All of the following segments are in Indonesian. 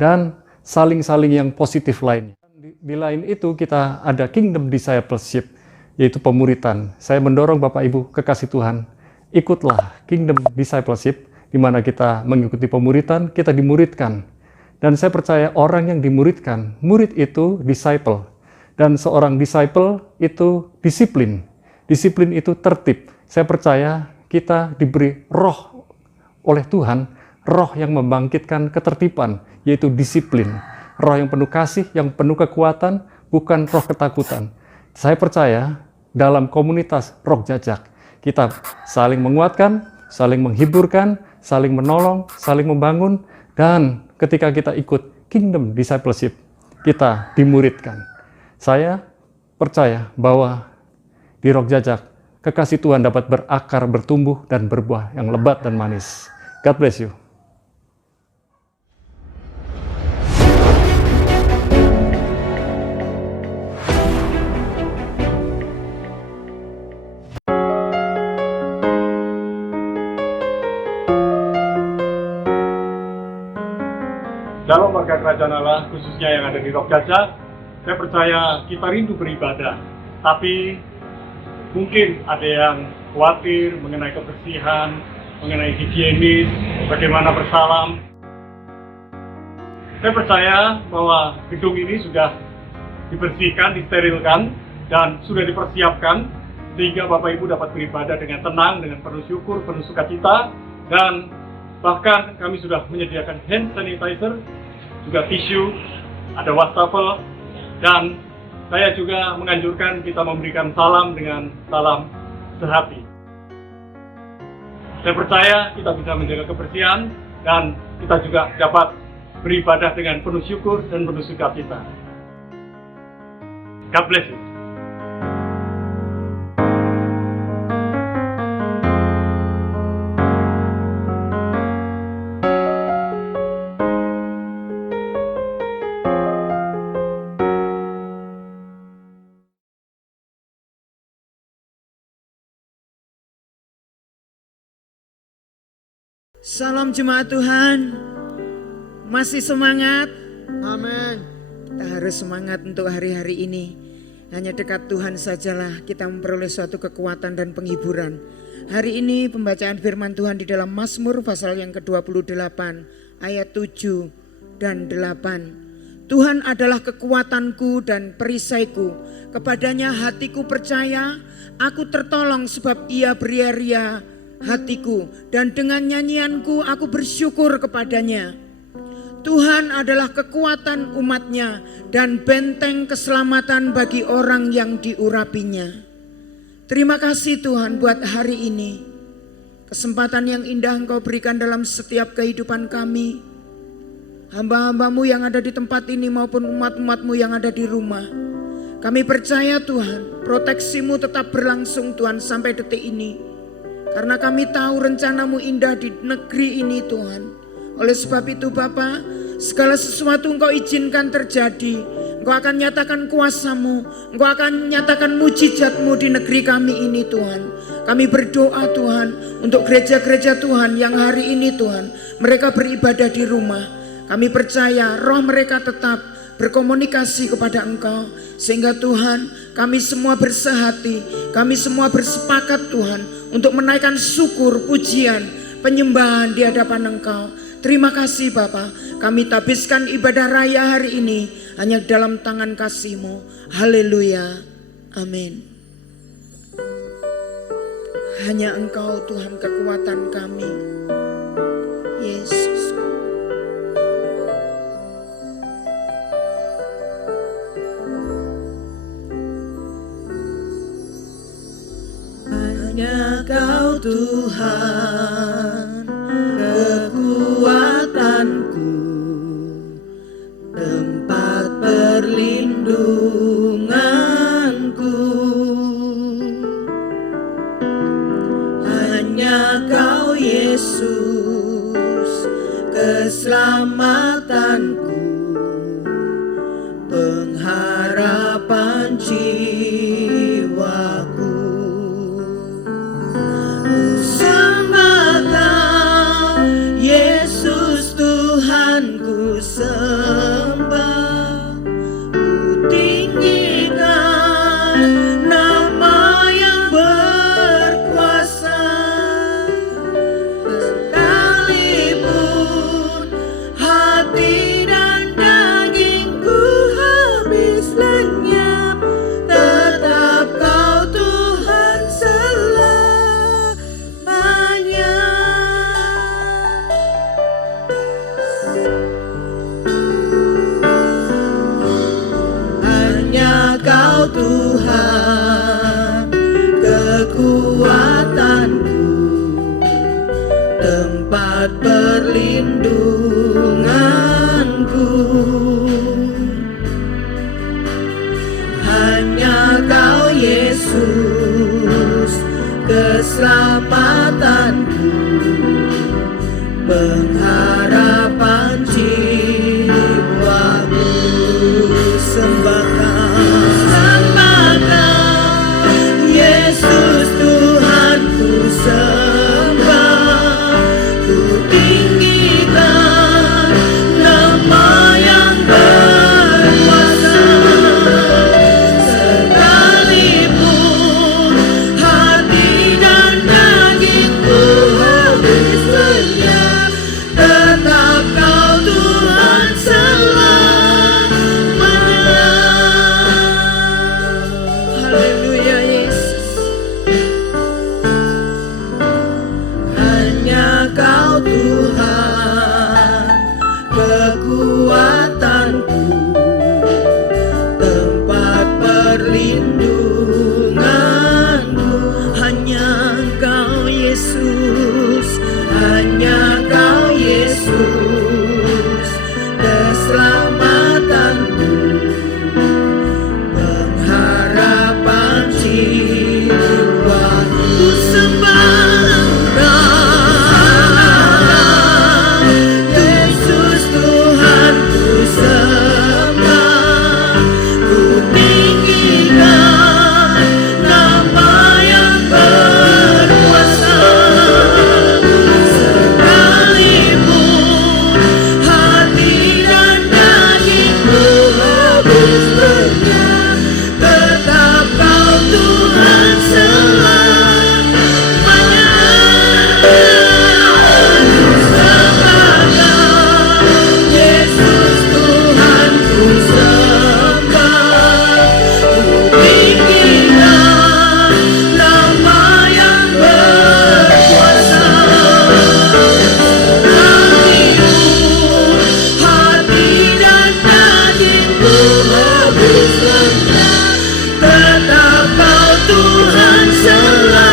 dan saling-saling yang positif lainnya. Di lain itu kita ada kingdom discipleship, yaitu pemuritan. Saya mendorong Bapak Ibu kekasih Tuhan, ikutlah kingdom discipleship, di mana kita mengikuti pemuritan, kita dimuridkan. Dan saya percaya orang yang dimuridkan, murid itu disciple. Dan seorang disciple itu disiplin. Disiplin itu tertib. Saya percaya kita diberi roh oleh Tuhan, roh yang membangkitkan ketertiban, yaitu disiplin. Roh yang penuh kasih, yang penuh kekuatan, bukan roh ketakutan. Saya percaya dalam komunitas Roh Jajak, kita saling menguatkan, saling menghiburkan, saling menolong, saling membangun, dan ketika kita ikut kingdom discipleship, kita dimuridkan. Saya percaya bahwa di Roh Jajak, kekasih Tuhan dapat berakar, bertumbuh, dan berbuah yang lebat dan manis. God bless you. Dalam warga kerajaan Allah, khususnya yang ada di Roh Jajak, saya percaya kita rindu beribadah. Tapi mungkin ada yang khawatir mengenai kebersihan, mengenai higienis, bagaimana bersalam. Saya percaya bahwa gedung ini sudah dibersihkan, disterilkan, dan sudah dipersiapkan sehingga Bapak Ibu dapat beribadah dengan tenang, dengan penuh syukur, penuh sukacita, dan bahkan kami sudah menyediakan hand sanitizer, juga tisu, ada wastafel, dan saya juga menganjurkan kita memberikan salam dengan salam sehati. Saya percaya kita bisa menjaga kebersihan dan kita juga dapat beribadah dengan penuh syukur dan penuh sukacita. God bless you. Salam jemaat Tuhan, masih semangat? Amin. Kita harus semangat untuk hari-hari ini. Hanya dekat Tuhan sajalah kita memperoleh suatu kekuatan dan penghiburan. Hari ini pembacaan firman Tuhan di dalam Mazmur pasal yang ke-28 ayat 7 dan 8. Tuhan adalah kekuatanku dan perisaiku, kepadanya hatiku percaya, aku tertolong sebab ia beria-ria hatiku, dan dengan nyanyianku aku bersyukur kepadanya. Tuhan adalah kekuatan umatnya dan benteng keselamatan bagi orang yang diurapinya. Terima kasih Tuhan buat hari ini. Kesempatan yang indah Engkau berikan dalam setiap kehidupan kami. Hamba-hambamu yang ada di tempat ini maupun umat-umatmu yang ada di rumah. Kami percaya Tuhan, proteksimu tetap berlangsung Tuhan sampai detik ini. Karena kami tahu rencanamu indah di negeri ini Tuhan. Oleh sebab itu Bapa, segala sesuatu Engkau izinkan terjadi. Engkau akan nyatakan kuasamu, Engkau akan nyatakan mujizatmu di negeri kami ini Tuhan. Kami berdoa Tuhan untuk gereja-gereja Tuhan yang hari ini Tuhan, mereka beribadah di rumah. Kami percaya roh mereka tetap berkomunikasi kepada Engkau. Sehingga Tuhan, kami semua bersehati, kami semua bersepakat Tuhan untuk menaikkan syukur, pujian, penyembahan di hadapan Engkau. Terima kasih Bapa, kami tabiskan ibadah raya hari ini hanya dalam tangan kasih-Mu. Haleluya, amin. Hanya Engkau Tuhan kekuatan kami, Yesus. Hanya Kau Tuhan, kekuatanku, tempat perlindunganku. Hanya Kau Yesus, keselamatanku, pengharapan jiwaku. Sembah Tuhan, kekuatanku, tempat perlindunganku. Hanya Kau Yesus, keselamatanku, pengharapan jiwaku. Sembah Kau, Yesus Tuhanku, sembah. Ku tinggikan nama yang berkuasa. Sekalipun hati dan dagingku habis lenyap, tetap Kau Tuhan selamanya. Haleluya Yesus. Hanya Kau Tuhan, kekuatanku, tempat perlindunganku. Hanya Engkau Yesus, hanya Kau Yesus, keselamatanku, pengharapan jiwaku. Ku sembah Engkau, Yesus Tuhanku, sembah. Ku tinggikan nama yang berkuasa. Sekalipun hati dan dagingku habis lenyap, tetap Kau Tuhan selamanya. Sembah Kau, Yesus Tuhanku, sembah. Ku tinggikan nama yang berkuasa. Sekalipun hati dan dagingku habis lenyap, tetap Kau Tuhan selamanya.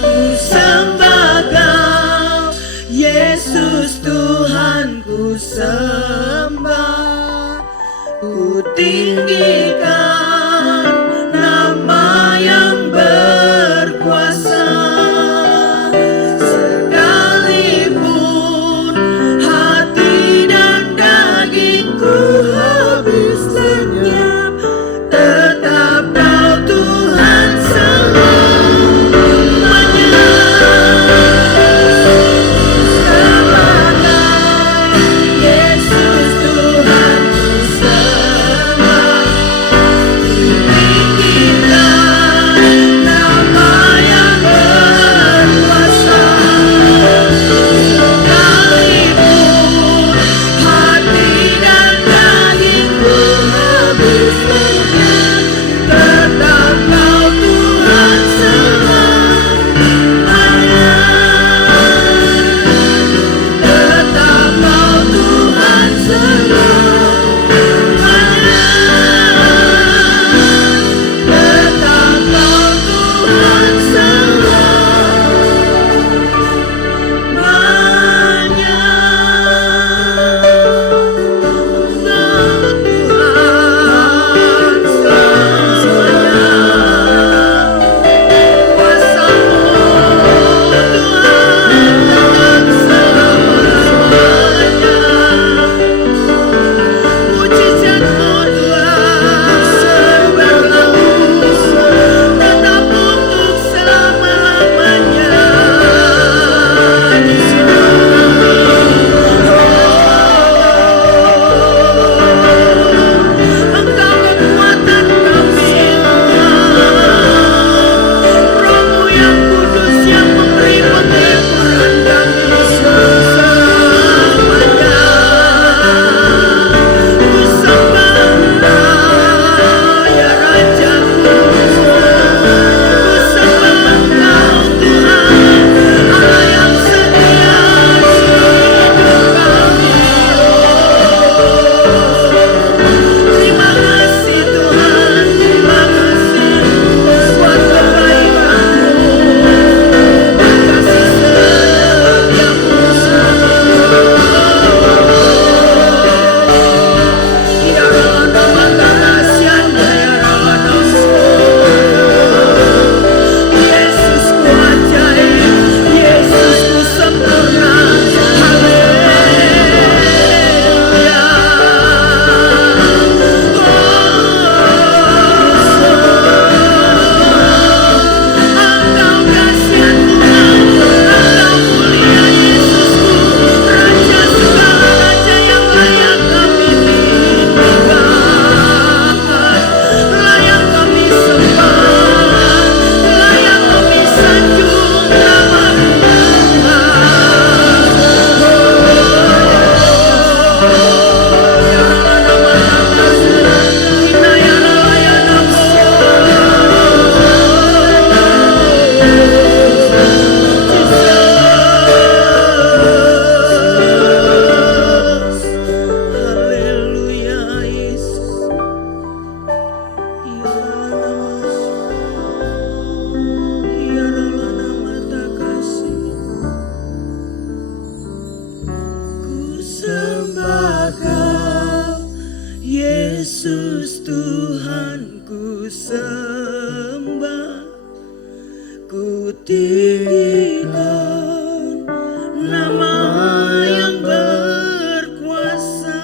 Ku sembah Kau, Yesus Tuhanku, sembah. Ku tinggikan nama yang berkuasa. Sekalipun hati dan dagingku habis lenyap, tetap Kau Tuhan selamanya. Sembah Kau, Yesus Tuhanku, sembah. Yesus Tuhan ku sembah, ku tinggikan nama yang berkuasa.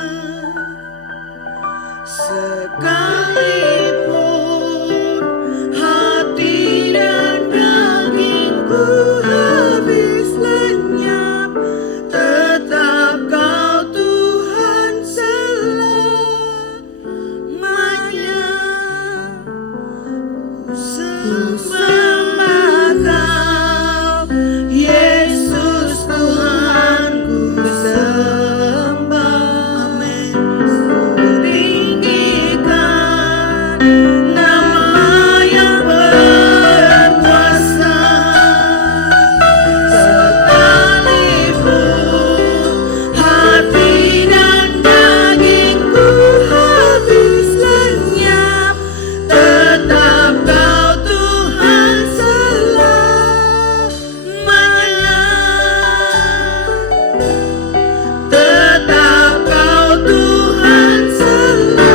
Sekalipun hati dan dagingku habis lenyap, tetap Kau Tuhan selamanya. Ku sembah Kau, Yesus Tuhan ku sembah. Amin. Ku tinggikan nama yang berkuasa. Sekalipun hati dan dagingku habis lenyap, tetap Kau Tuhan selamanya. Tetap Kau Tuhan selamanya.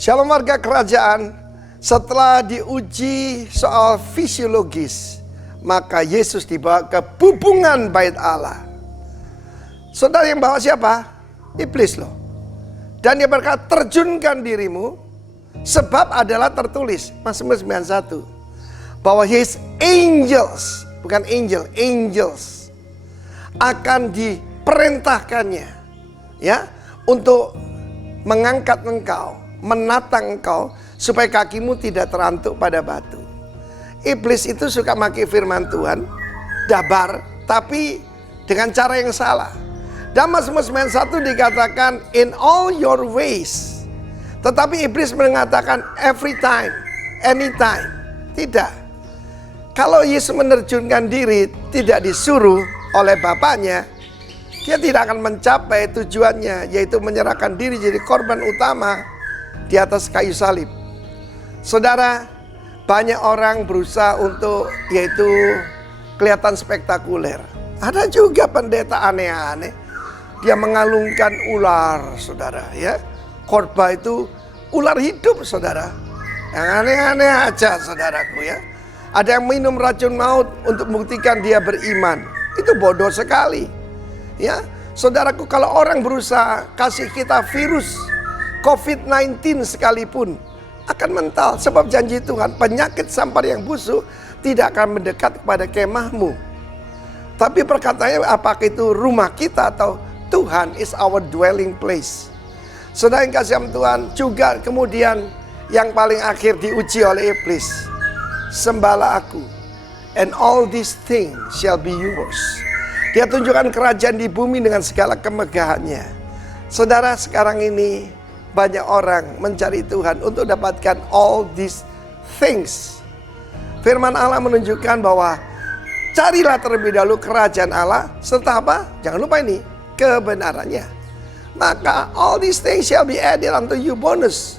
Shalom warga kerajaan, setelah diuji soal fisiologis, maka Yesus dibawa ke bubungan bait Allah. Saudara yang bawa siapa? Iblis loh. Dan dia berkata, terjunkan dirimu, sebab adalah tertulis, Mazmur 91, bahwa his angels, bukan angel, angels, akan diperintahkannya, ya, untuk mengangkat engkau, menatang engkau, supaya kakimu tidak terantuk pada batu. Iblis itu suka pakai firman Tuhan, dabar, tapi dengan cara yang salah. Dan Mazmur 91 dikatakan in all your ways. Tetapi iblis mengatakan every time, anytime. Tidak. Kalau Yesus menerjunkan diri tidak disuruh oleh Bapaknya, dia tidak akan mencapai tujuannya, yaitu menyerahkan diri jadi korban utama di atas kayu salib. Saudara, banyak orang berusaha untuk yaitu kelihatan spektakuler. Ada juga pendeta aneh-aneh, dia mengalungkan ular, saudara, ya. Khotbah itu ular hidup, saudara. Yang aneh-aneh aja, saudaraku, ya. Ada yang minum racun maut untuk membuktikan dia beriman. Itu bodoh sekali, ya. Saudaraku, kalau orang berusaha kasih kita virus COVID-19 sekalipun akan mental, sebab janji Tuhan, penyakit sampar yang busuk tidak akan mendekat kepada kemahmu. Tapi perkataannya, apakah itu rumah kita atau Tuhan is our dwelling place. Saudara yang kasih Tuhan, juga kemudian yang paling akhir diuji oleh iblis. Sembahlah aku, and all these things shall be yours. Dia tunjukkan kerajaan di bumi dengan segala kemegahannya. Saudara, sekarang ini banyak orang mencari Tuhan untuk dapatkan all these things. Firman Allah menunjukkan bahwa carilah terlebih dahulu kerajaan Allah, serta apa? Jangan lupa ini, kebenarannya. Maka all these things shall be added unto you, bonus.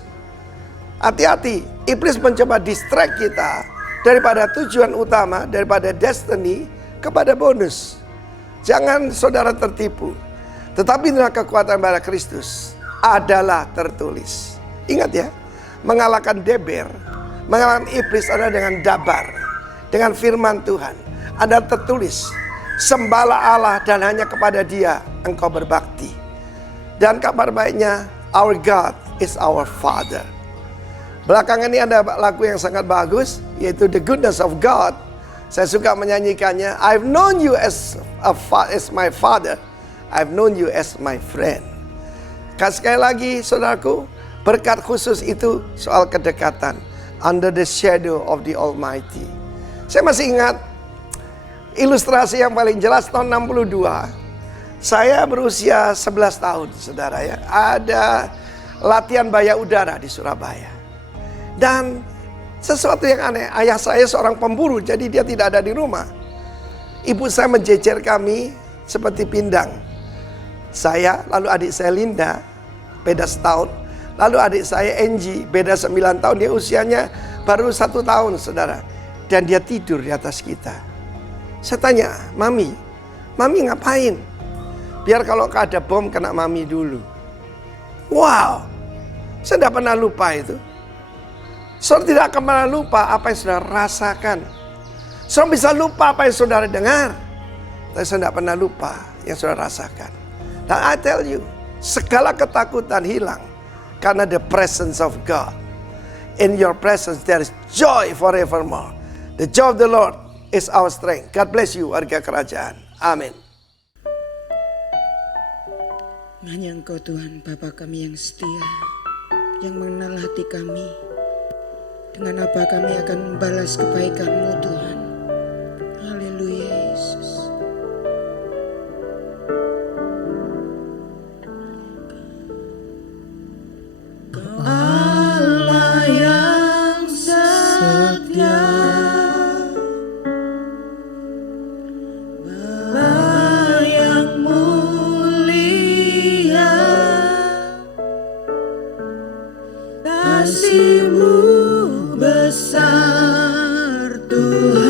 Hati-hati, iblis mencoba distract kita daripada tujuan utama, daripada destiny kepada bonus. Jangan saudara tertipu. Tetapi inilah kekuatan bara Kristus adalah tertulis. Ingat ya, mengalahkan deber, mengalahkan iblis adalah dengan dabar, dengan firman Tuhan. Ada tertulis, sembahlah Allah dan hanya kepada Dia engkau berbakti. Dan kabar baiknya, our God is our Father. Belakangan ini ada lagu yang sangat bagus, yaitu The Goodness of God. Saya suka menyanyikannya. I've known you as my father, I've known you as my friend. Sekali lagi saudaraku, berkat khusus itu soal kedekatan, under the shadow of the Almighty. Saya masih ingat ilustrasi yang paling jelas tahun 62. Saya berusia 11 tahun, saudara, ya. Ada latihan baya udara di Surabaya. Dan sesuatu yang aneh, ayah saya seorang pemburu, jadi dia tidak ada di rumah. Ibu saya menjejer kami seperti pindang. Saya, lalu adik saya Linda, beda setahun. Lalu adik saya Angie, beda 9 tahun. Dia usianya baru 1 tahun, saudara. Dan dia tidur di atas kita. Saya tanya, Mami ngapain? Biar kalau ada bom kena Mami dulu. Wow, saya tidak pernah lupa itu. Saudara tidak akan pernah lupa apa yang saudara rasakan. Saudara bisa lupa apa yang saudara dengar, tapi saudara tidak pernah lupa yang saudara rasakan. Dan I tell you, segala ketakutan hilang karena the presence of God. In your presence there is joy forevermore. The joy of the Lord is our strength. God bless you, warga kerajaan. Amin. Hanya Engkau Tuhan, Bapa kami yang setia, yang mengenal hati kami. Dengan apa kami akan membalas kebaikan-Mu Tuhan. Haleluya Yesus. Allah yang setia, Bapa yang mulia, kasih-Mu besar Tuhan.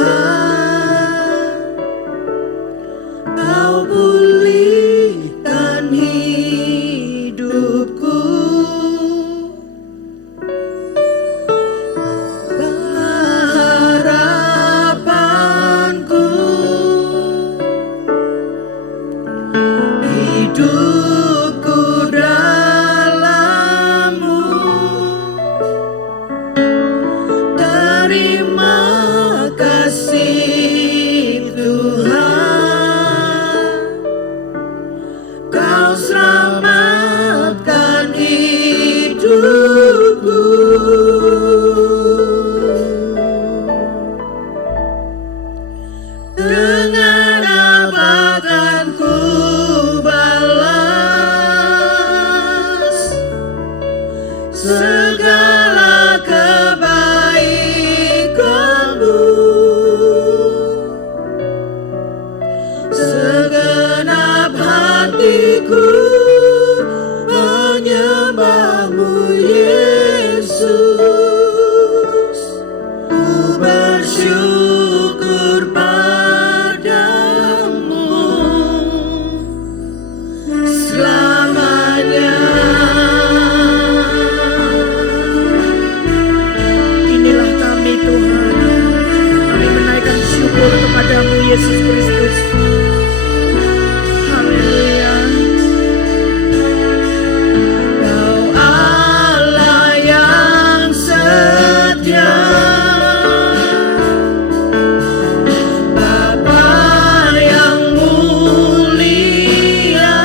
hatiku menyembahmu Yesus. Ku bersyukur padamu selamanya. Inilah kami Tuhan, kami menaikkan syukur kepadamu Yesus Kristus. Haleluya. Kau Allah yang setia, Bapa yang mulia,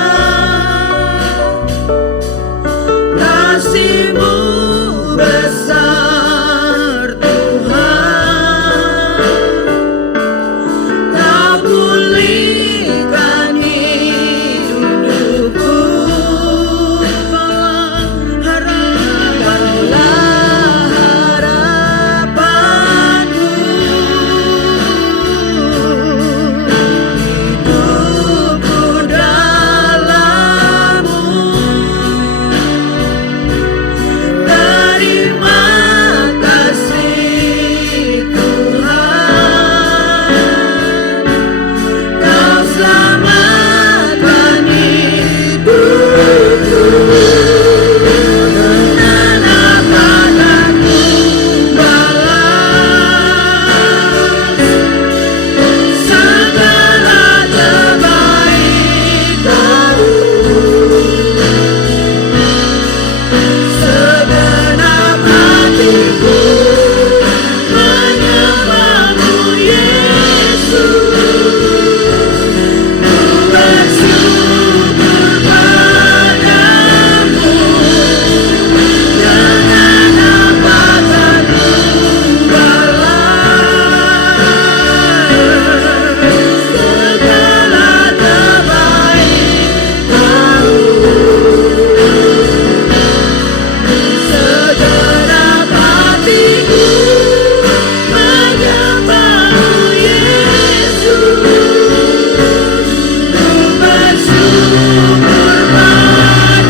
kasih-Mu besar Tuhan. Kau pulihkan hidupku, Kaulah harapanku. Hidupku dalam-Mu, terima kasih Tuhan. Kau selamatkan hidupku. Dengan apa akan ku balas segala kebaikan-Mu? Segenap hatiku menyembah-Mu Yesus. Ku bersyukur padamu.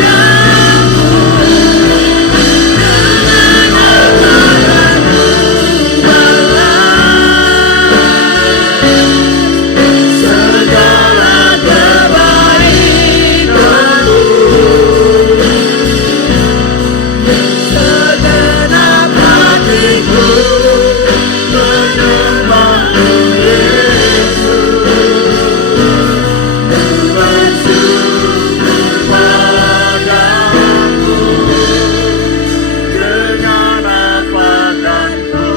Dengan apa akan ku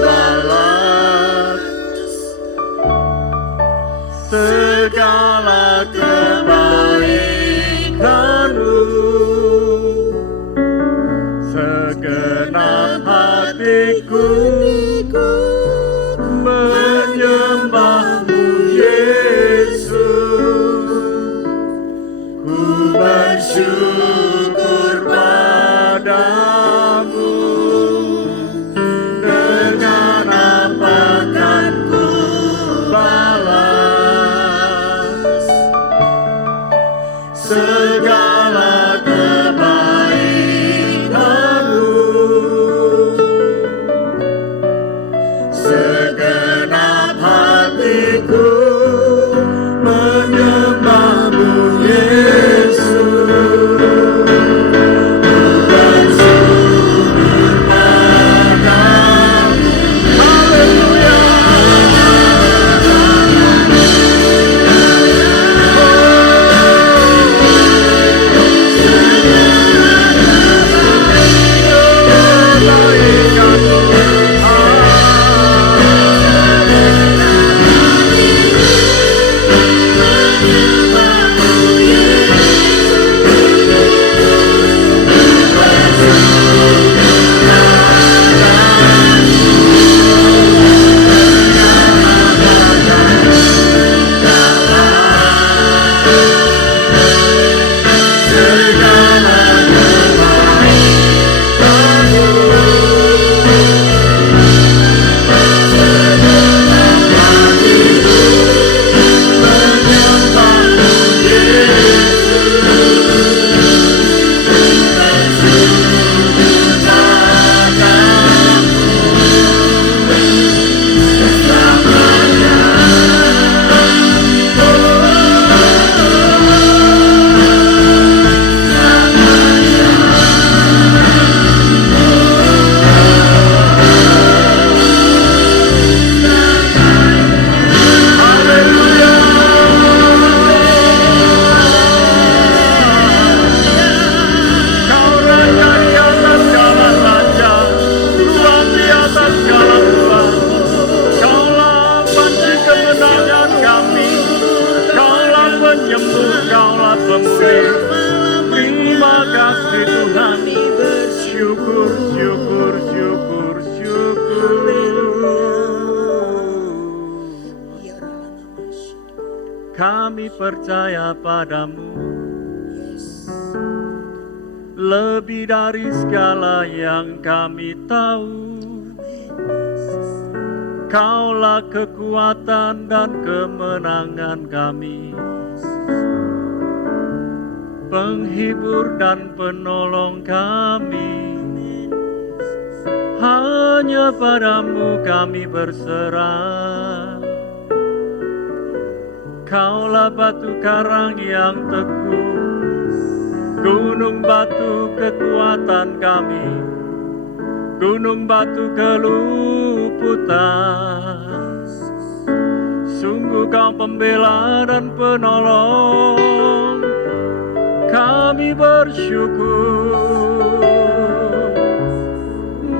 balas segala kebaikan-Mu? Segenap hatiku menyembah-Mu Yesus. Ku bersyukur padamu. Dengan apa akan ku balas segala kebaikan-Mu? Segenap hatiku menyembah-Mu Yesus. Ku bersyukur padamu. Dengan apa akan ku balas segala kebaikan-Mu? Segenap hatiku menyembah-Mu Yesus. Ku bersyukur padamu. Dengan apa akan ku balas segala kebaikan-Mu? Segenap hatiku menyembah-Mu Yesus. Ku bersyukur padamu. Haleluya. Yesus. penyembuh, Kaulah pemulih. Terima kasih Tuhan. Syukur, syukur, syukur, syukur. Kami percaya padamu, lebih dari segala yang kami tahu. Kaulah kekuatan dan kemenangan kami, penghibur dan penolong kami. Hanya padamu kami berserah. Kaulah batu karang yang teguh, gunung batu kekuatan kami, gunung batu keluputan. Sungguh Kau pembela dan penolong, kami bersyukur.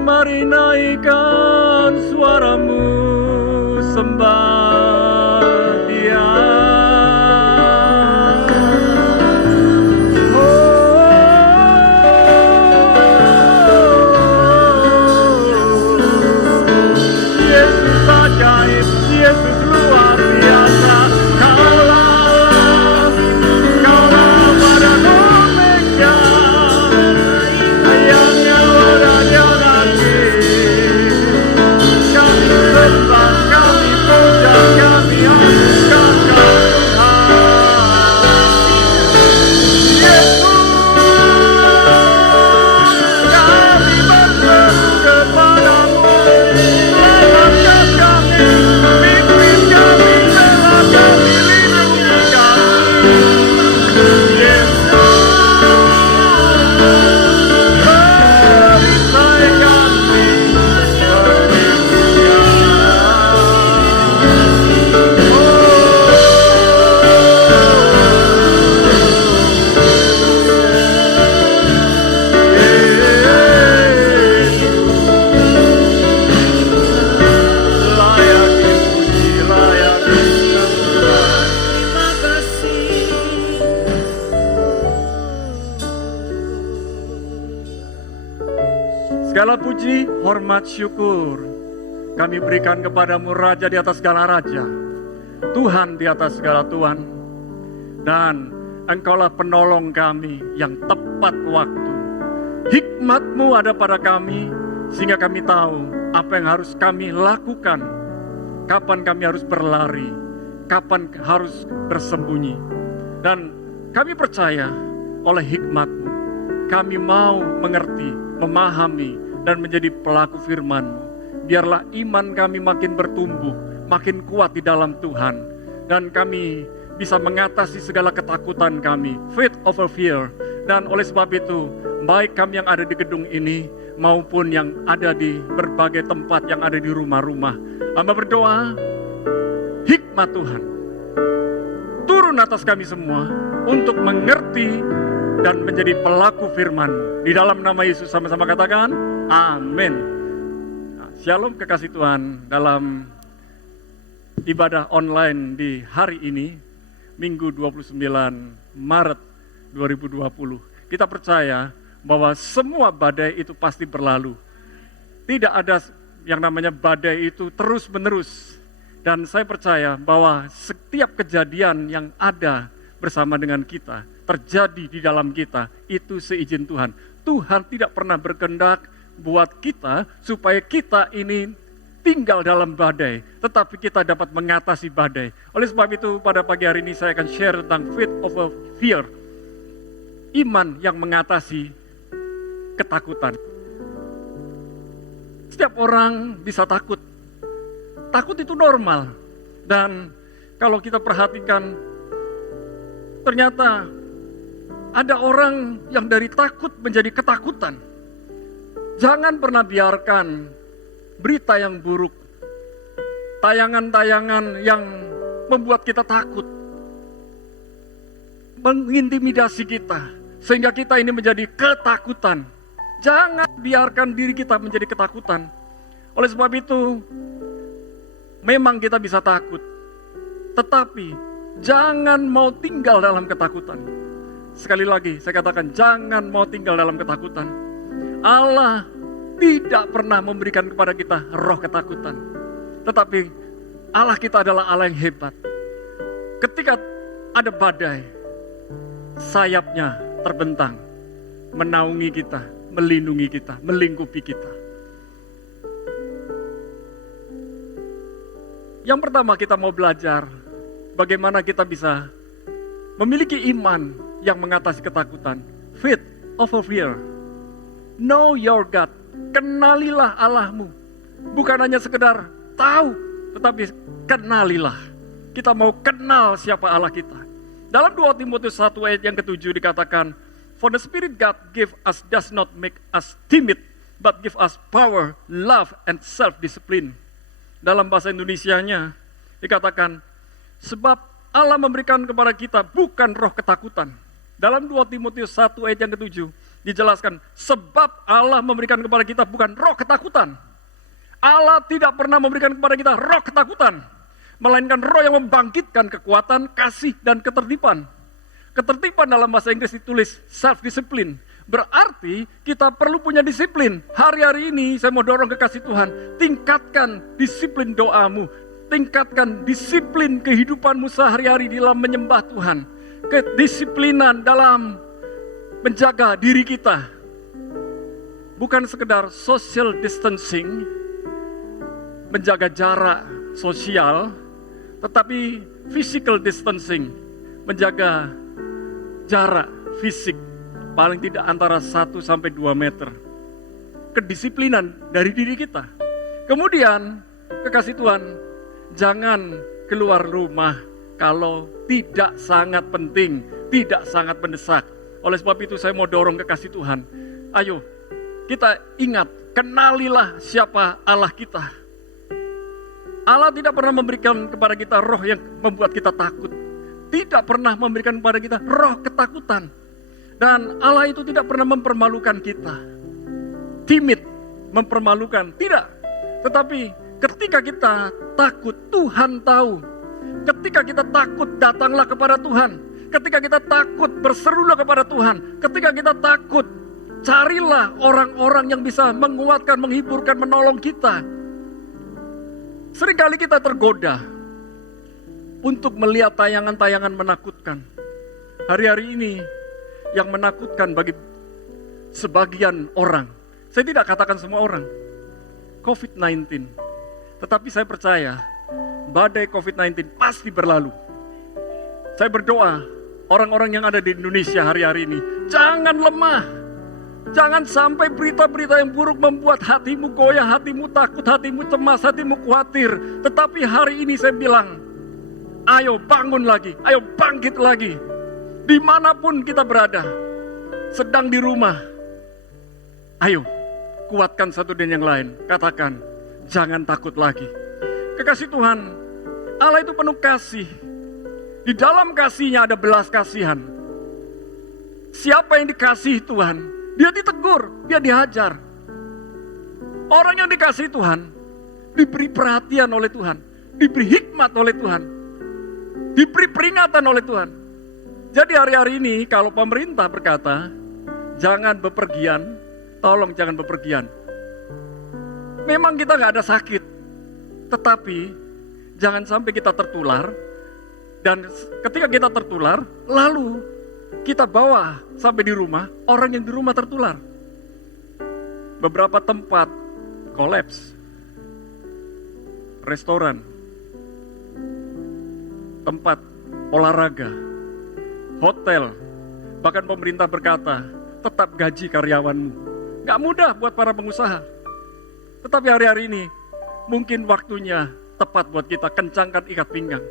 Mari naikkan suaramu, sembah Dia. Yesus ajaib, Yesus luar biasa. Kaulah pada Omega, yang nyawa dan yang akhir. Kami sembah, kami puja, kami anugerahkan Tuhan. Yesus, kami berseru kepadamu. Selamatkan kami, pimpin kami, bela kami, lindungi kami. Yesus, perisai kami, layak dipuji, layak disembah. Terima kasih. Segala puji, hormat, syukur kami berikan kepadamu, Raja di atas segala raja, Tuhan di atas segala Tuhan. Dan Engkaulah penolong kami yang tepat waktu. Hikmat-Mu ada pada kami, sehingga kami tahu apa yang harus kami lakukan, kapan kami harus berlari, kapan harus bersembunyi. Dan kami percaya oleh hikmat-Mu, kami mau mengerti, memahami, dan menjadi pelaku firman-Mu. Biarlah iman kami makin bertumbuh, makin kuat di dalam Tuhan. Dan kami bisa mengatasi segala ketakutan kami, faith over fear. Dan oleh sebab itu, baik kami yang ada di gedung ini, maupun yang ada di berbagai tempat yang ada di rumah-rumah, hamba berdoa, hikmat Tuhan turun atas kami semua untuk mengerti dan menjadi pelaku firman-Mu. Di dalam nama Yesus sama-sama katakan, amin. Nah, shalom kekasih Tuhan, dalam ibadah online di hari ini, Minggu 29 Maret 2020, kita percaya bahwa semua badai itu pasti berlalu. Tidak ada yang namanya badai itu terus-menerus. Dan saya percaya bahwa setiap kejadian yang ada bersama dengan kita, terjadi di dalam kita, itu seizin Tuhan. Tuhan tidak pernah berkehendak buat kita supaya kita ini tinggal dalam badai, tetapi kita dapat mengatasi badai. Oleh sebab itu pada pagi hari ini saya akan share tentang faith over fear. Iman yang mengatasi ketakutan. Setiap orang bisa takut. Takut itu normal. Dan kalau kita perhatikan, ternyata ada orang yang dari takut menjadi ketakutan. Jangan pernah biarkan berita yang buruk, tayangan-tayangan yang membuat kita takut, mengintimidasi kita, sehingga kita ini menjadi ketakutan. Jangan biarkan diri kita menjadi ketakutan. Oleh sebab itu, memang kita bisa takut, tetapi Jangan mau tinggal dalam ketakutan. Sekali lagi saya katakan, jangan mau tinggal dalam ketakutan. Allah tidak pernah memberikan kepada kita roh ketakutan. Tetapi Allah kita adalah Allah yang hebat. Ketika ada badai, sayapnya terbentang, menaungi kita, melindungi kita, melingkupi kita. Yang pertama kita mau belajar bagaimana kita bisa memiliki iman yang mengatasi ketakutan. Faith over fear. Know your God. Kenalilah Allahmu. Bukan hanya sekedar tahu, tetapi kenalilah. Kita mau kenal siapa Allah kita. Dalam 2 Timotius 1 ayat yang ke-7 dikatakan, For the Spirit God give us does not make us timid, but give us power, love, and self-discipline. Dalam bahasa Indonesianya dikatakan, sebab Allah memberikan kepada kita bukan roh ketakutan. Dalam 2 Timotius 1 ayat yang ke-7 dijelaskan, sebab Allah memberikan kepada kita bukan roh ketakutan. Allah tidak pernah memberikan kepada kita roh ketakutan, melainkan roh yang membangkitkan kekuatan, kasih, dan ketertiban. Ketertiban dalam bahasa Inggris ditulis self-discipline. Berarti kita perlu punya disiplin. Hari-hari ini saya mau dorong kekasih Tuhan, tingkatkan disiplin doamu, tingkatkan disiplin kehidupanmu sehari-hari dalam menyembah Tuhan. Kedisiplinan dalam menjaga diri kita. Bukan sekedar social distancing, menjaga jarak sosial, tetapi physical distancing, menjaga jarak fisik paling tidak antara 1-2 meter. Kedisiplinan dari diri kita. Kemudian, kekasih Tuhan, jangan keluar rumah kalau tidak sangat penting, tidak sangat mendesak. Oleh sebab itu saya mau dorong kekasih Tuhan. Ayo, kita ingat, kenalilah siapa Allah kita. Allah tidak pernah memberikan kepada kita roh yang membuat kita takut. Tidak pernah memberikan kepada kita roh ketakutan. Dan Allah itu tidak pernah mempermalukan kita. Timid, mempermalukan, tidak. Tetapi ketika kita takut, Tuhan tahu. Ketika kita takut, datanglah kepada Tuhan. Ketika kita takut, berserulah kepada Tuhan. Ketika kita takut, carilah orang-orang yang bisa menguatkan, menghiburkan, menolong kita. Seringkali kita tergoda untuk melihat tayangan-tayangan menakutkan. Hari-hari ini yang menakutkan bagi sebagian orang. Saya tidak katakan semua orang. COVID-19. Tetapi saya percaya badai COVID-19 pasti berlalu. Saya berdoa orang-orang yang ada di Indonesia hari-hari ini, jangan lemah. Jangan sampai berita-berita yang buruk membuat hatimu goyah, hatimu takut, hatimu cemas, hatimu khawatir. Tetapi hari ini saya bilang, ayo bangun lagi, ayo bangkit lagi. Dimanapun kita berada, sedang di rumah, ayo kuatkan satu dan yang lain. Katakan, jangan takut lagi. Kekasih Tuhan, Allah itu penuh kasih. Di dalam kasihnya ada belas kasihan. Siapa yang dikasihi Tuhan, dia ditegur, dia dihajar. Orang yang dikasihi Tuhan, diberi perhatian oleh Tuhan, diberi hikmat oleh Tuhan, diberi peringatan oleh Tuhan. Jadi hari-hari ini kalau pemerintah berkata, jangan bepergian, tolong jangan bepergian. Memang kita gak ada sakit, tetapi jangan sampai kita tertular. Dan ketika kita tertular, lalu kita bawa sampai di rumah, orang yang di rumah tertular. Beberapa tempat kolaps, restoran, tempat olahraga, hotel, bahkan pemerintah berkata, tetap gaji karyawanmu. Gak mudah buat para pengusaha. Tetapi hari-hari ini, mungkin waktunya tepat buat kita kencangkan ikat pinggang.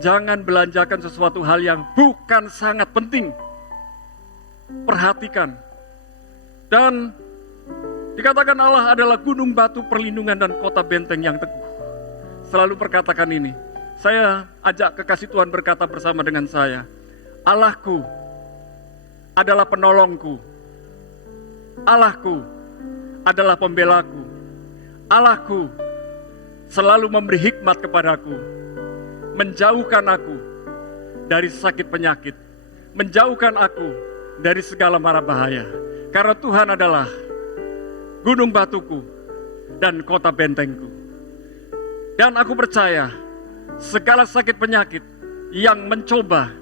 Jangan belanjakan sesuatu hal yang bukan sangat penting. Perhatikan. Dan dikatakan Allah adalah gunung batu perlindungan dan kota benteng yang teguh. Selalu perkatakan ini. Saya ajak kekasih Tuhan berkata bersama dengan saya, Allahku adalah penolongku. Allahku adalah pembelaku. Allahku selalu memberi hikmat kepadaku, menjauhkan aku dari sakit penyakit, menjauhkan aku dari segala mara bahaya. Karena Tuhan adalah gunung batuku dan kota bentengku. Dan aku percaya segala sakit penyakit yang mencoba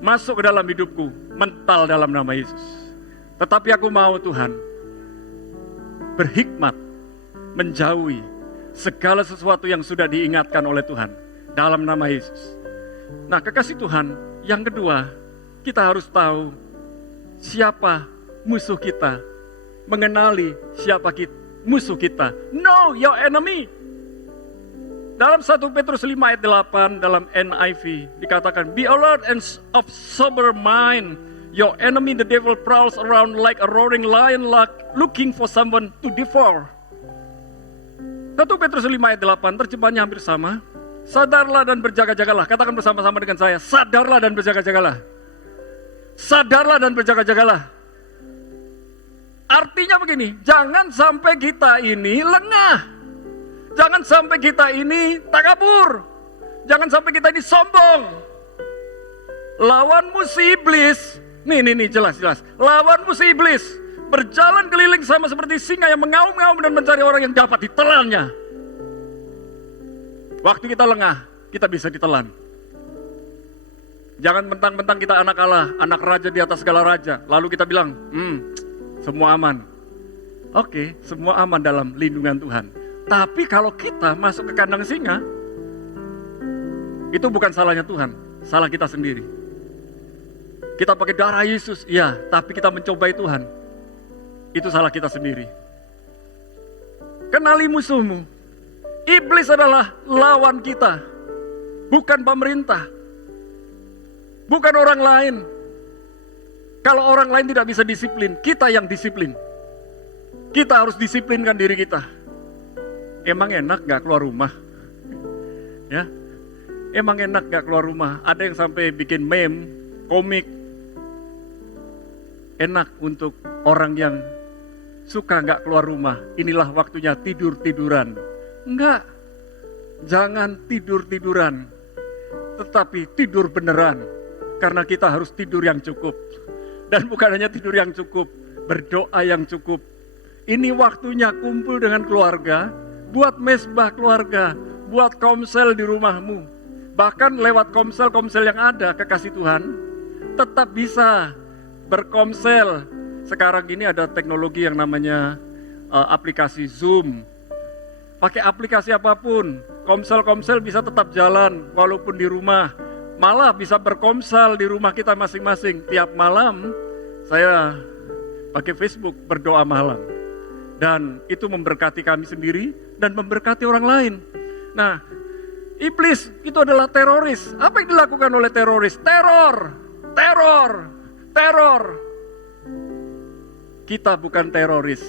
masuk ke dalam hidupku, mental dalam nama Yesus. Tetapi aku mau Tuhan berhikmat menjauhi segala sesuatu yang sudah diingatkan oleh Tuhan dalam nama Yesus. Nah, kekasih Tuhan, yang kedua, kita harus tahu siapa musuh kita, mengenali siapa musuh kita. Know your enemy. Dalam 1 Petrus 5 ayat 8 dalam NIV dikatakan, be alert and of sober mind. Your enemy the devil prowls around like a roaring lion looking for someone to devour. 1 Petrus 5 ayat 8 terjemahannya hampir sama. Sadarlah dan berjaga-jagalah. Katakan bersama-sama dengan saya, sadarlah dan berjaga-jagalah. Sadarlah dan berjaga-jagalah. Artinya begini, jangan sampai kita ini lengah. Jangan sampai kita ini takabur. Jangan sampai kita ini sombong. Lawanmu si iblis. Nih jelas. Lawanmu si iblis berjalan keliling sama seperti singa yang mengaum-ngaum dan mencari orang yang dapat ditelannya. Waktu kita lengah, kita bisa ditelan. Jangan mentang-mentang kita anak Allah, anak raja di atas segala raja. Lalu kita bilang, semua aman. Oke, semua aman dalam lindungan Tuhan. Tapi kalau kita masuk ke kandang singa, itu bukan salahnya Tuhan, salah kita sendiri. Kita pakai darah Yesus, iya, tapi kita mencobai Tuhan. Itu salah kita sendiri. Kenali musuhmu. Iblis adalah lawan kita, bukan pemerintah, bukan orang lain. Kalau orang lain tidak bisa disiplin, kita yang disiplin. Kita harus disiplinkan diri kita. Emang enak gak keluar rumah? Ya, emang enak gak keluar rumah? Ada yang sampai bikin meme, komik. Enak untuk orang yang suka gak keluar rumah. Inilah waktunya tidur-tiduran. Enggak, jangan tidur-tiduran. Tetapi tidur beneran. Karena kita harus tidur yang cukup. Dan bukan hanya tidur yang cukup, berdoa yang cukup. Ini waktunya kumpul dengan keluarga, buat mesbah keluarga, buat komsel di rumahmu. Bahkan lewat komsel-komsel yang ada, kekasih Tuhan, tetap bisa berkomsel. Sekarang ini ada teknologi yang namanya aplikasi Zoom. Pakai aplikasi apapun, komsel-komsel bisa tetap jalan walaupun di rumah. Malah bisa berkomsel di rumah kita masing-masing. Tiap malam saya pakai Facebook berdoa malam. Dan itu memberkati kami sendiri dan memberkati orang lain. Nah, iblis itu adalah teroris. Apa yang dilakukan oleh teroris? Teror. Kita bukan teroris.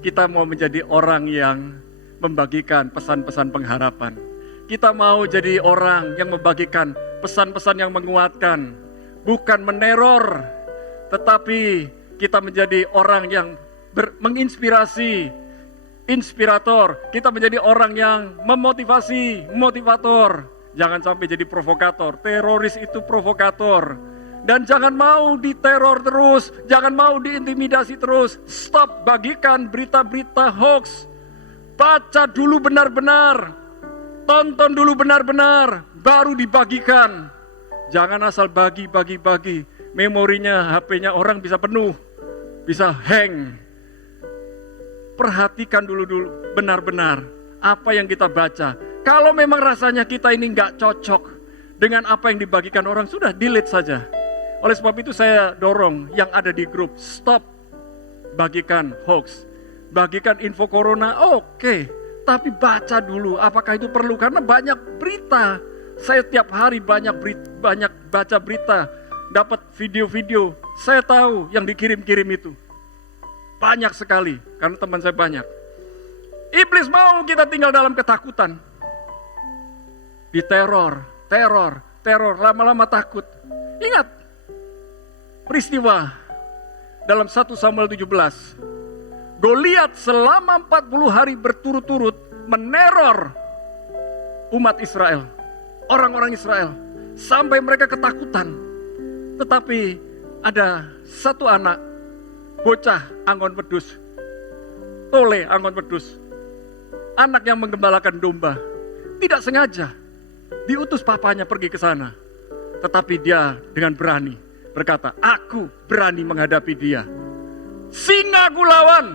Kita mau menjadi orang yang membagikan pesan-pesan pengharapan. Kita mau jadi orang yang membagikan pesan-pesan yang menguatkan. Bukan meneror. Tetapi kita menjadi orang yang menginspirasi, inspirator. Kita menjadi orang yang memotivasi, motivator. Jangan sampai jadi provokator. Teroris itu provokator. Dan jangan mau diteror terus, jangan mau diintimidasi terus. Stop bagikan berita-berita hoax. Baca dulu benar-benar. Tonton dulu benar-benar, baru dibagikan. Jangan asal bagi. Memorinya, HP-nya orang bisa penuh, bisa hang. Perhatikan dulu benar-benar apa yang kita baca. Kalau memang rasanya kita ini nggak cocok dengan apa yang dibagikan orang, sudah delete saja. Oleh sebab itu saya dorong yang ada di grup, stop bagikan hoax, bagikan info corona, oke. Tapi baca dulu apakah itu perlu, karena banyak berita. Saya tiap hari banyak baca berita, dapat video-video. Saya tahu yang dikirim-kirim itu banyak sekali, karena teman saya banyak. Iblis mau kita tinggal dalam ketakutan. Diteror, lama-lama takut. Ingat peristiwa dalam 1 Samuel 17. Goliat selama 40 hari berturut-turut meneror umat Israel, orang-orang Israel. sampai mereka ketakutan. Tetapi ada satu anak, bocah Angon Wedhus, Tole Angon Wedhus, anak yang menggembalakan domba, tidak sengaja diutus papanya pergi ke sana. Tetapi dia dengan berani berkata, aku berani menghadapi dia. Singa ku lawan,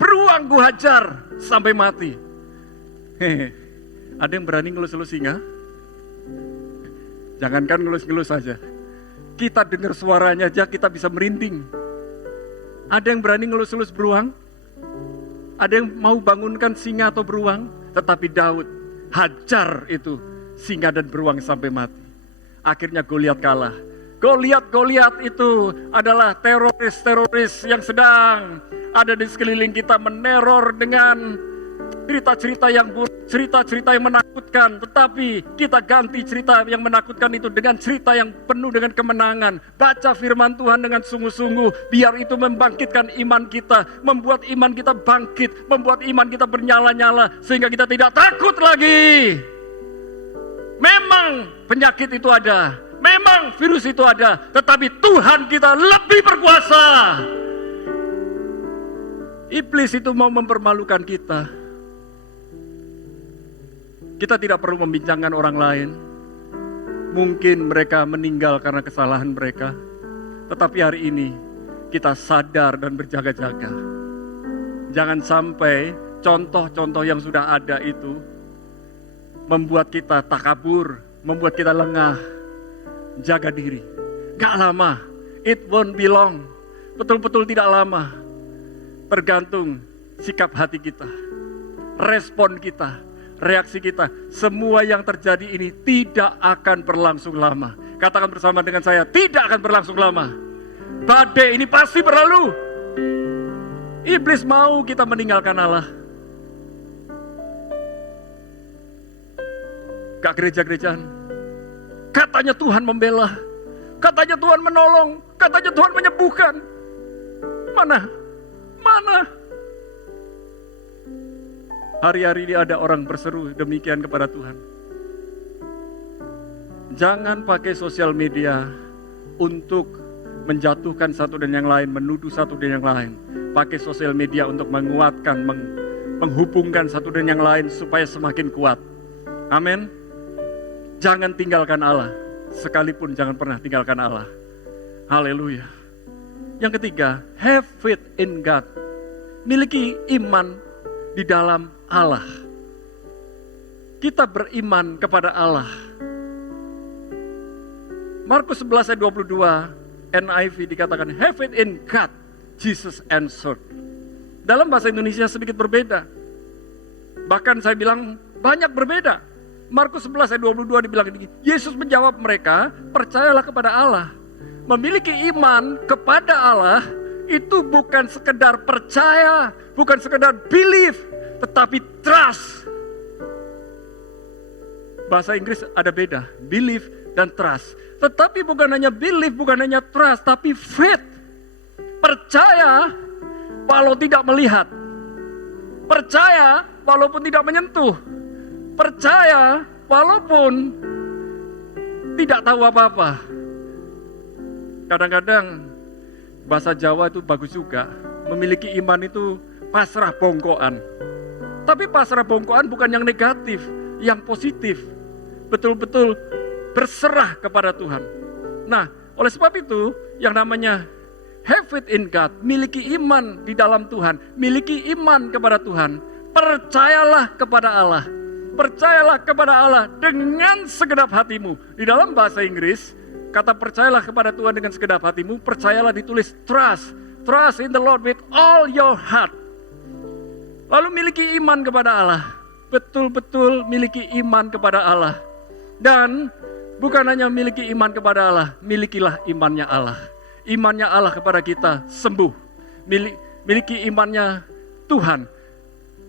beruang ku hajar sampai mati. Hehe. Ada yang berani ngelus-ngelus singa? Jangankan ngelus-ngelus saja, kita dengar suaranya aja kita bisa merinding. Ada yang berani ngelus-ngelus beruang? Ada yang mau bangunkan singa atau beruang? Tetapi Daud hajar itu singa dan beruang sampai mati. Akhirnya Goliat kalah. Goliat itu adalah teroris-teroris yang sedang ada di sekeliling kita, meneror dengan cerita-cerita yang buruk, cerita-cerita yang menakutkan. Tetapi kita ganti cerita yang menakutkan itu dengan cerita yang penuh dengan kemenangan. Baca firman Tuhan dengan sungguh-sungguh, biar itu membangkitkan iman kita, membuat iman kita bangkit, membuat iman kita bernyala-nyala, sehingga kita tidak takut lagi. Memang penyakit itu ada, memang virus itu ada, tetapi Tuhan kita lebih berkuasa. Iblis itu mau mempermalukan kita. Kita tidak perlu membincangkan orang lain. Mungkin mereka meninggal karena kesalahan mereka. Tetapi hari ini kita sadar dan berjaga-jaga. Jangan sampai contoh-contoh yang sudah ada itu membuat kita takabur, membuat kita lengah. Jaga diri. Gak lama. It won't be long. Betul-betul tidak lama. Tergantung sikap hati kita, respon kita, reaksi kita. Semua yang terjadi ini tidak akan berlangsung lama. Katakan bersama dengan saya, tidak akan berlangsung lama. Badai ini pasti berlalu. Iblis mau kita meninggalkan Allah. Gak gereja-gerejaan. Katanya Tuhan membela, katanya Tuhan menolong, katanya Tuhan menyembuhkan. Mana? Hari-hari ini ada orang berseru demikian kepada Tuhan. Jangan pakai sosial media untuk menjatuhkan satu dan yang lain, menuduh satu dan yang lain. Pakai sosial media untuk menguatkan, menghubungkan satu dan yang lain supaya semakin kuat. Amin. Jangan tinggalkan Allah, sekalipun jangan pernah tinggalkan Allah. Haleluya. Yang ketiga, have faith in God. Miliki iman di dalam Allah. Kita beriman kepada Allah. Markus 11 ayat 22 NIV dikatakan, have faith in God, Jesus answered. Dalam bahasa Indonesia sedikit berbeda. Bahkan saya bilang banyak berbeda. Markus 11 ayat 22 dibilang ini, Yesus menjawab mereka, percayalah kepada Allah. Memiliki iman kepada Allah itu bukan sekedar percaya, bukan sekedar believe, tetapi trust. Bahasa Inggris ada beda, believe dan trust. Tetapi bukan hanya believe, bukan hanya trust, tapi faith. Percaya walau tidak melihat. Percaya walaupun tidak menyentuh. Percaya walaupun tidak tahu apa-apa. Kadang-kadang bahasa Jawa itu bagus juga. Memiliki iman itu pasrah bongkoan. Tapi pasrah bongkoan bukan yang negatif, yang positif. Betul-betul berserah kepada Tuhan. Nah, oleh sebab itu yang namanya have faith in God, miliki iman di dalam Tuhan, miliki iman kepada Tuhan. Percayalah kepada Allah. Percayalah kepada Allah dengan segenap hatimu. Di dalam bahasa Inggris, kata percayalah kepada Tuhan dengan segenap hatimu, percayalah ditulis trust. Trust in the Lord with all your heart. Lalu miliki iman kepada Allah. Betul-betul miliki iman kepada Allah. Dan bukan hanya miliki iman kepada Allah, milikilah imannya Allah. Imannya Allah kepada kita sembuh. Miliki imannya Tuhan.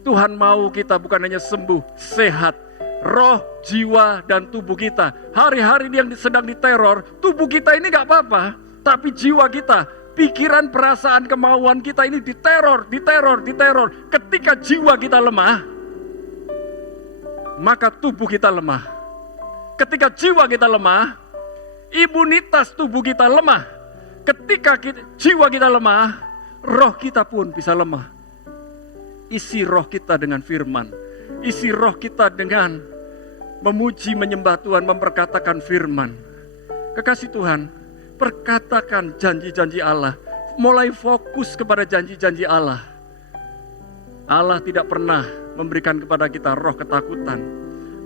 Tuhan mau kita bukan hanya sembuh, sehat. Roh, jiwa, dan tubuh kita. Hari-hari yang sedang diteror, tubuh kita ini gak apa-apa. Tapi jiwa kita, pikiran, perasaan, kemauan kita ini diteror. Ketika jiwa kita lemah, maka tubuh kita lemah. ketika jiwa kita lemah, imunitas tubuh kita lemah. Ketika jiwa kita lemah, roh kita pun bisa lemah. Isi roh kita dengan firman. Isi roh kita dengan memuji, menyembah Tuhan, memperkatakan firman. Kekasih Tuhan, perkatakan janji-janji Allah. Mulai fokus kepada janji-janji Allah. Allah tidak pernah memberikan kepada kita roh ketakutan.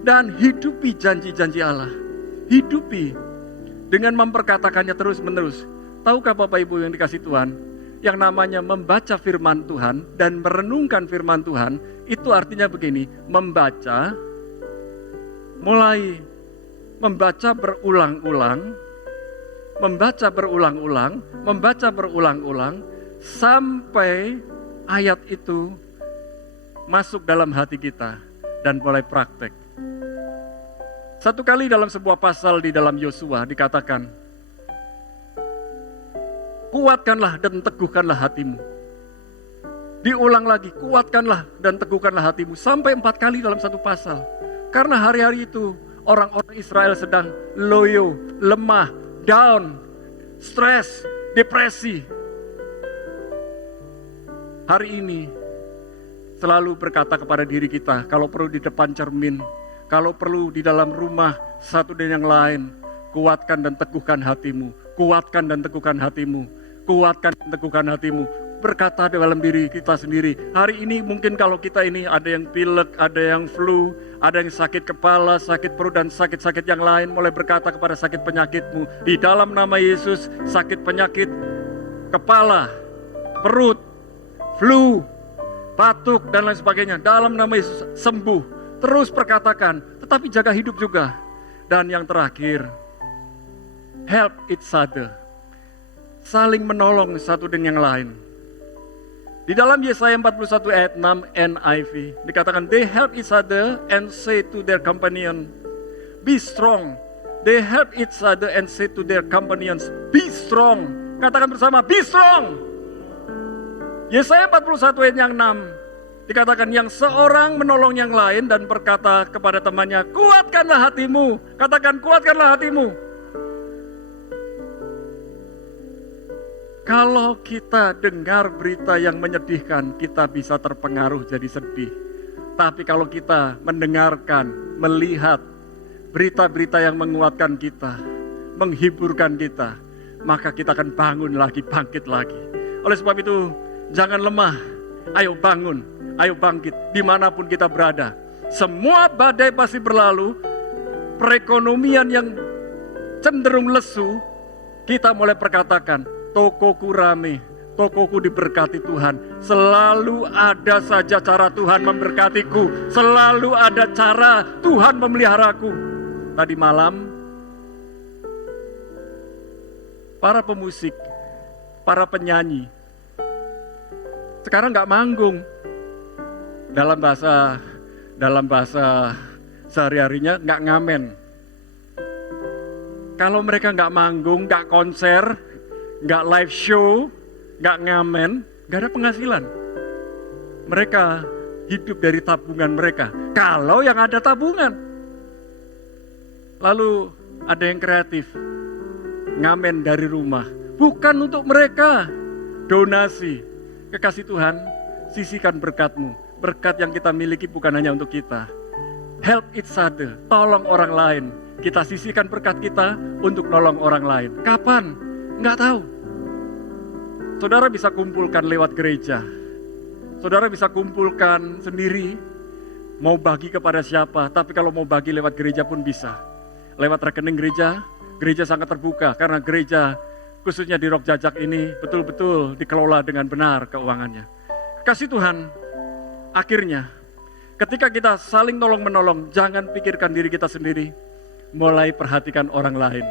Dan hidupi janji-janji Allah. Hidupi dengan memperkatakannya terus-menerus. Tahukah Bapak Ibu yang dikasih Tuhan? Yang namanya membaca firman Tuhan dan merenungkan firman Tuhan, itu artinya begini, membaca, mulai membaca berulang-ulang, membaca berulang-ulang, sampai ayat itu masuk dalam hati kita dan mulai praktek. Satu kali dalam sebuah pasal di dalam Yosua dikatakan, kuatkanlah dan teguhkanlah hatimu. Diulang lagi, kuatkanlah dan teguhkanlah hatimu. Sampai 4 kali dalam satu pasal. Karena hari-hari itu orang-orang Israel sedang loyo, lemah, down, stres, depresi. Hari ini selalu berkata kepada diri kita, kalau perlu di depan cermin, kalau perlu di dalam rumah satu dan yang lain, kuatkan dan teguhkan hatimu, kuatkan dan teguhkan hatimu, kuatkan dan teguhkan hatimu. Berkata dalam diri kita sendiri. Hari ini mungkin kalau kita ini ada yang pilek, ada yang flu, ada yang sakit kepala, sakit perut dan sakit-sakit yang lain, mulai berkata kepada sakit penyakitmu, di dalam nama Yesus, sakit penyakit kepala, perut, flu, batuk dan lain sebagainya, dalam nama Yesus sembuh. Terus perkatakan, tetapi jaga hidup juga. Dan yang terakhir, help each other. Saling menolong satu dengan yang lain. Di dalam Yesaya 41 ayat 6 NIV dikatakan, they help each other and say to their companion, be strong. They help each other and say to their companions, be strong. Katakan bersama, be strong. Yesaya 41 ayat yang 6 dikatakan, yang seorang menolong yang lain dan berkata kepada temannya, kuatkanlah hatimu. Katakan, kuatkanlah hatimu. Kalau kita dengar berita yang menyedihkan, kita bisa terpengaruh jadi sedih. Tapi kalau kita mendengarkan, melihat berita-berita yang menguatkan kita, menghiburkan kita, maka kita akan bangun lagi, bangkit lagi. Oleh sebab itu, jangan lemah, ayo bangun, ayo bangkit, dimanapun kita berada. Semua badai pasti berlalu, perekonomian yang cenderung lesu, kita mulai perkatakan, tokoku rame, tokoku diberkati Tuhan. Selalu ada saja cara Tuhan memberkatiku. Selalu ada cara Tuhan memeliharaku. Tadi malam, para pemusik, para penyanyi, sekarang gak manggung. Dalam bahasa sehari-harinya gak ngamen. Kalau mereka gak manggung, gak konser, gak live show, gak ngamen, gak ada penghasilan. Mereka hidup dari tabungan mereka. Kalau yang ada tabungan. Lalu ada yang kreatif, ngamen dari rumah. Bukan untuk mereka, donasi. Kekasih Tuhan, sisihkan berkat-Mu. Berkat yang kita miliki bukan hanya untuk kita. Help each other, tolong orang lain. Kita sisihkan berkat kita untuk nolong orang lain. Kapan? Nggak tahu. Saudara bisa kumpulkan lewat gereja. Saudara bisa kumpulkan sendiri. Mau bagi kepada siapa, tapi kalau mau bagi lewat gereja pun bisa. Lewat rekening gereja, gereja sangat terbuka. Karena gereja, khususnya di Rock Jajak ini, betul-betul dikelola dengan benar keuangannya. Kasih Tuhan, akhirnya, ketika kita saling nolong-menolong, jangan pikirkan diri kita sendiri. Mulai perhatikan orang lain.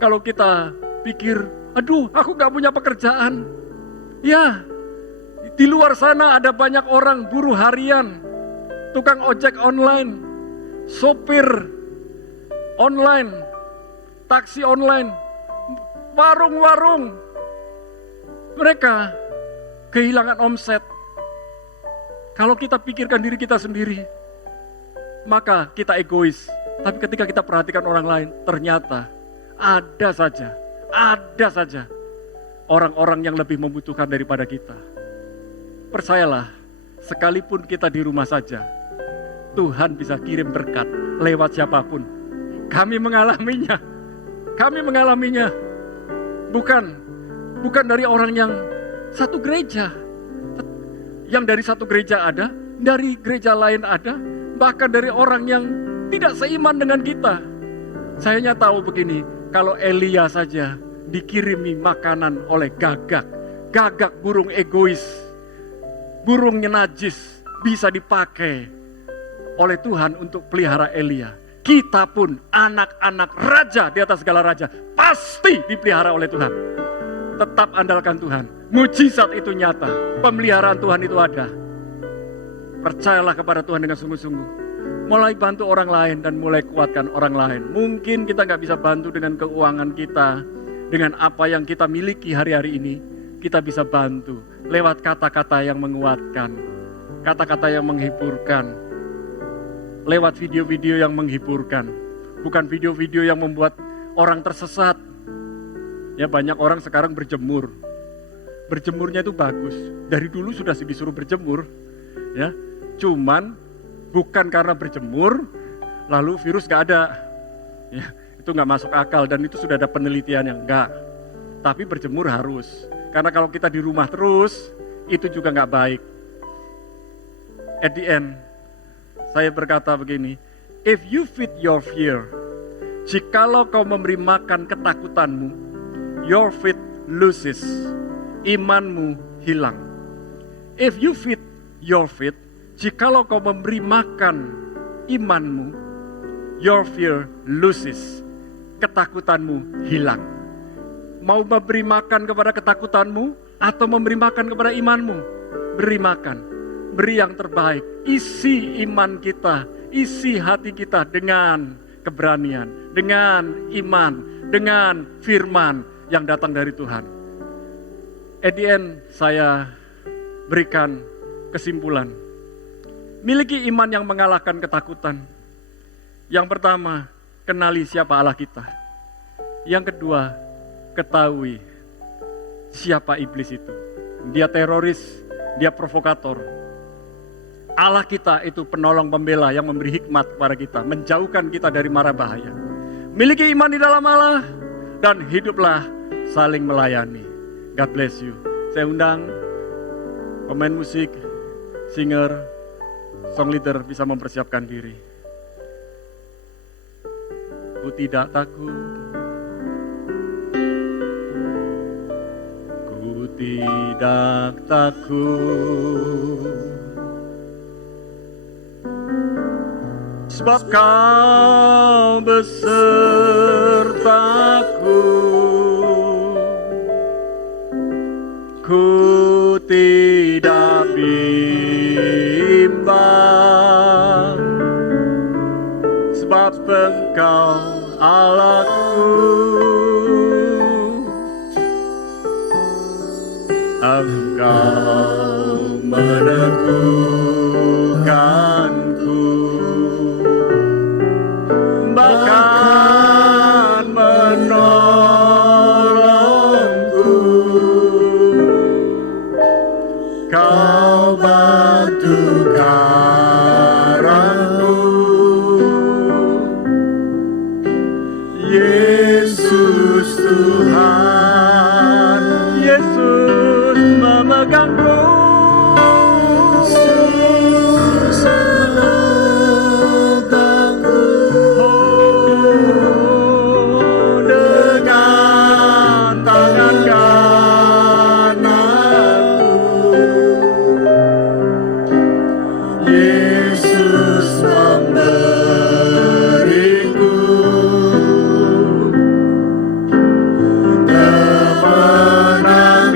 Kalau kita pikir, aduh aku gak punya pekerjaan. Ya, di luar sana ada banyak orang buruh harian, tukang ojek online, sopir online, taksi online, warung-warung. Mereka kehilangan omset. Kalau kita pikirkan diri kita sendiri, maka kita egois. Tapi ketika kita perhatikan orang lain, ternyata ada saja orang-orang yang lebih membutuhkan daripada kita. Percayalah, sekalipun kita di rumah saja, Tuhan bisa kirim berkat lewat siapapun. Kami mengalaminya. Bukan dari orang yang satu gereja. Yang dari satu gereja ada, dari gereja lain ada, bahkan dari orang yang tidak seiman dengan kita. Saya tahu begini, kalau Elia saja dikirimi makanan oleh gagak burung egois, burung najis, bisa dipakai oleh Tuhan untuk pelihara Elia. Kita pun anak-anak raja di atas segala raja pasti dipelihara oleh Tuhan. Tetap andalkan Tuhan. Mujizat itu nyata. Pemeliharaan Tuhan itu ada. Percayalah kepada Tuhan dengan sungguh-sungguh. Mulai bantu orang lain dan mulai kuatkan orang lain. Mungkin kita gak bisa bantu dengan keuangan kita, dengan apa yang kita miliki hari-hari ini. Kita bisa bantu lewat kata-kata yang menguatkan, kata-kata yang menghiburkan, lewat video-video yang menghiburkan. Bukan video-video yang membuat orang tersesat. Ya, banyak orang sekarang berjemur. Berjemurnya itu bagus. Dari dulu sudah disuruh berjemur. Ya, cuman bukan karena berjemur lalu virus gak ada. Ya, itu gak masuk akal dan itu sudah ada penelitian yang enggak. Tapi berjemur harus. Karena kalau kita di rumah terus, itu juga gak baik. At the end, saya berkata begini, if you feed your fear, jikalau kau memberi makan ketakutanmu, your faith loses, imanmu hilang. If you feed your faith, jikalau kau memberi makan imanmu, your fear loses, ketakutanmu hilang. Mau memberi makan kepada ketakutanmu atau memberi makan kepada imanmu? Beri makan, beri yang terbaik. Isi iman kita, isi hati kita dengan keberanian, dengan iman, dengan firman yang datang dari Tuhan. At the end, saya berikan kesimpulan. Miliki iman yang mengalahkan ketakutan. Yang pertama, kenali siapa Allah kita. Yang kedua, ketahui siapa iblis itu. Dia teroris, dia provokator. Allah kita itu penolong pembela yang memberi hikmat kepada kita, menjauhkan kita dari mara bahaya. Miliki iman di dalam Allah dan hiduplah saling melayani. God bless you. Saya undang pemain musik, singer, song leader bisa mempersiapkan diri. Ku tidak takut, ku tidak takut, sebab kau besertaku. Ku tidak bimbang, sebab Engkau Allahku. Engkau meneguhkanku, bahkan menolongku. Kau batu karangku, Yesus Tuhan, Yesus memegangku. Yesus memegangku, oh, dengan tangan kananku. Yesus memberiku kemenangan.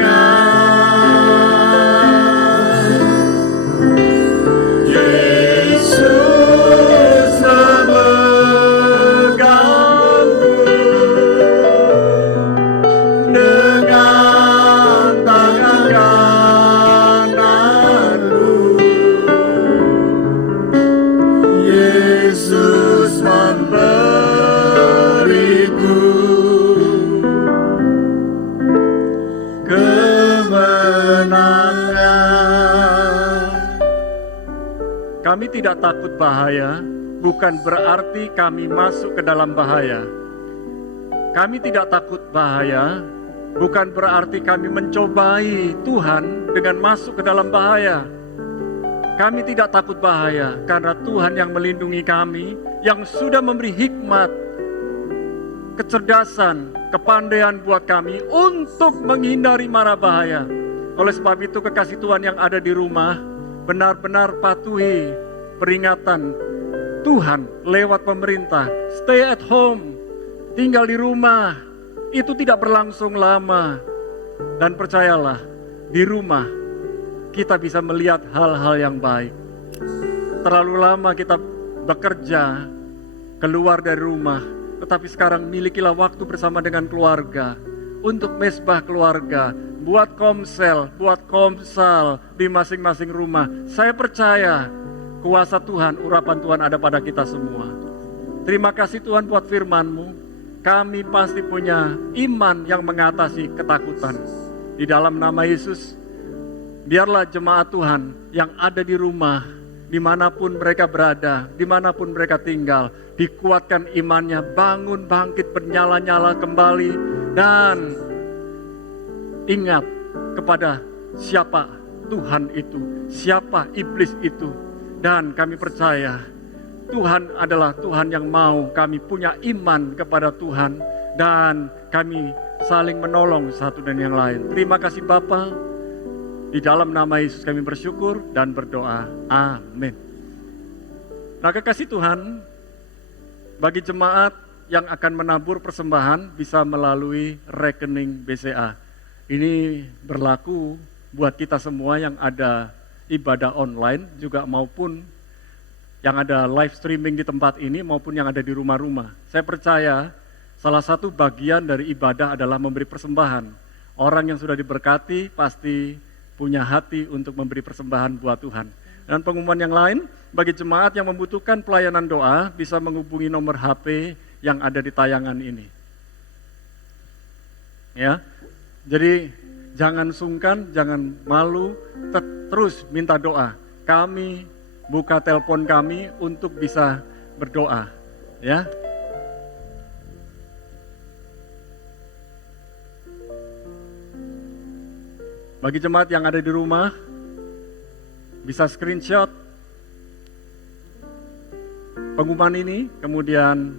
Kami tidak takut bahaya, bukan berarti kami masuk ke dalam bahaya. Kami tidak takut bahaya, bukan berarti kami mencobai Tuhan dengan masuk ke dalam bahaya. Kami tidak takut bahaya, karena Tuhan yang melindungi kami, yang sudah memberi hikmat, kecerdasan, kepandaian buat kami untuk menghindari mara bahaya. Oleh sebab itu kekasih Tuhan yang ada di rumah, benar-benar patuhi peringatan Tuhan lewat pemerintah. Stay at home, tinggal di rumah, itu tidak berlangsung lama. Dan percayalah, di rumah kita bisa melihat hal-hal yang baik. Terlalu lama kita bekerja, keluar dari rumah, tetapi sekarang milikilah waktu bersama dengan keluarga, untuk mesbah keluarga, buat komsel, buat komsal di masing-masing rumah. Saya percaya kuasa Tuhan, urapan Tuhan ada pada kita semua. Terima kasih Tuhan buat firman-Mu. Kami pasti punya iman yang mengatasi ketakutan. Di dalam nama Yesus, biarlah jemaat Tuhan yang ada di rumah, dimanapun mereka berada, dimanapun mereka tinggal, dikuatkan imannya, bangun, bangkit, bernyala-nyala kembali, dan ingat kepada siapa Tuhan itu, siapa iblis itu. Dan kami percaya Tuhan adalah Tuhan yang mau kami punya iman kepada Tuhan, dan kami saling menolong satu dan yang lain. Terima kasih Bapa. Di dalam nama Yesus kami bersyukur dan berdoa. Amin. Nah, kekasih Tuhan, bagi jemaat yang akan menabur persembahan bisa melalui rekening BCA. Ini berlaku buat kita semua yang ada ibadah online juga, maupun yang ada live streaming di tempat ini maupun yang ada di rumah-rumah. Saya percaya salah satu bagian dari ibadah adalah memberi persembahan. Orang yang sudah diberkati pasti punya hati untuk memberi persembahan buat Tuhan. Dan pengumuman yang lain, bagi jemaat yang membutuhkan pelayanan doa bisa menghubungi nomor HP yang ada di tayangan ini. Ya. Jadi jangan sungkan, jangan malu, terus minta doa. Kami buka telepon kami untuk bisa berdoa, ya. Bagi jemaat yang ada di rumah, bisa screenshot pengumuman ini, kemudian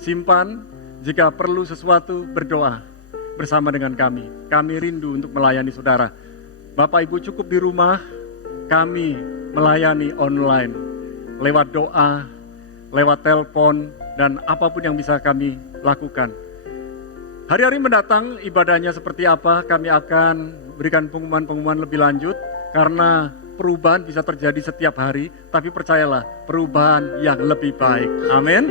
simpan. Jika perlu sesuatu, berdoa bersama dengan kami. Kami rindu untuk melayani saudara. Bapak Ibu cukup di rumah, kami melayani online, lewat doa, lewat telepon, dan apapun yang bisa kami lakukan. Hari-hari mendatang ibadahnya seperti apa, kami akan berikan pengumuman-pengumuman lebih lanjut, karena perubahan bisa terjadi setiap hari, tapi percayalah, perubahan yang lebih baik. Amin.